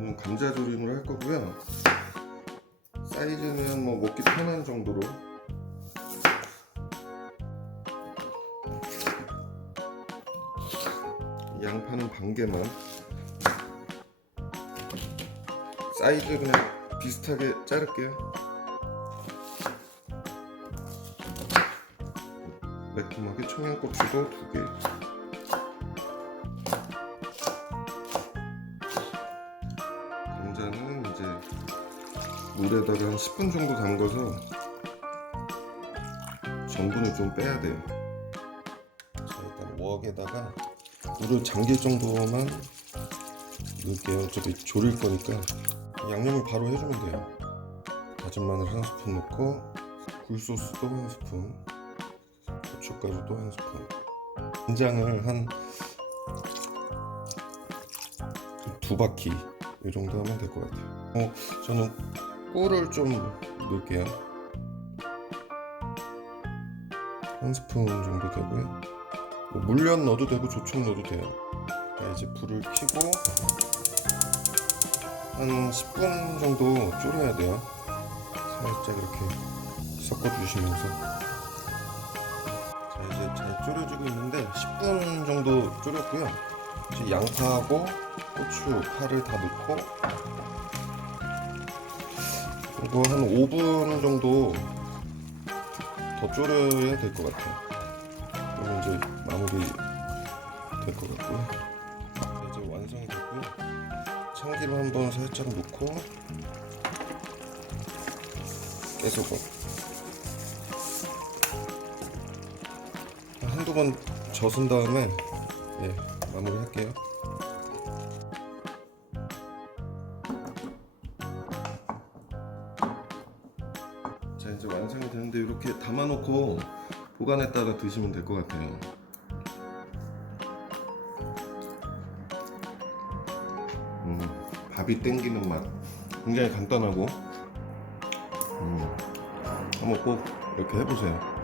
오늘 감자 조림을 할 거고요. 사이즈는 뭐 먹기 편한 정도로 양파는 반 개만 사이즈 그냥 비슷하게 자를게요. 매콤하게 청양고추도 두 개. 감자는 이제 물에다가 한 10분 정도 담가서 전분을 좀 빼야 돼요. 자, 일단 웍에다가 물을 잠길 정도만 넣을게요. 어차피 졸일 거니까 양념을 바로 해주면 돼요. 다진 마늘 한 스푼 넣고 굴소스도 한 스푼, 고춧가루도 한 스푼, 간장을 한 두 바퀴 이 정도 하면 될 것 같아요. 어, 저는 꿀을 좀 넣을게요. 한 스푼 정도 되고요. 뭐 물엿 넣어도 되고 조청 넣어도 돼요. 자, 이제 불을 켜고 한 10분 정도 졸여야 돼요. 살짝 이렇게 섞어주시면서 자 이제 잘 졸여주고 있는데 10분 정도 졸였고요. 양파하고 고추, 파를 다 넣고 이거 한 5분 정도 더 졸여야 될 것 같아요. 그러면 이제 마무리 될 것 같고요. 자, 이제 완성이 됐고요. 참기름 한번 살짝 넣고 깨소금 한두 번 젖은 다음에 예, 마무리 할게요. 자 이제 완성이 되는데 이렇게 담아놓고 보관했다가 드시면 될 것 같아요. 음, 밥이 땡기는 맛. 굉장히 간단하고 음, 한번 꼭 이렇게 해보세요.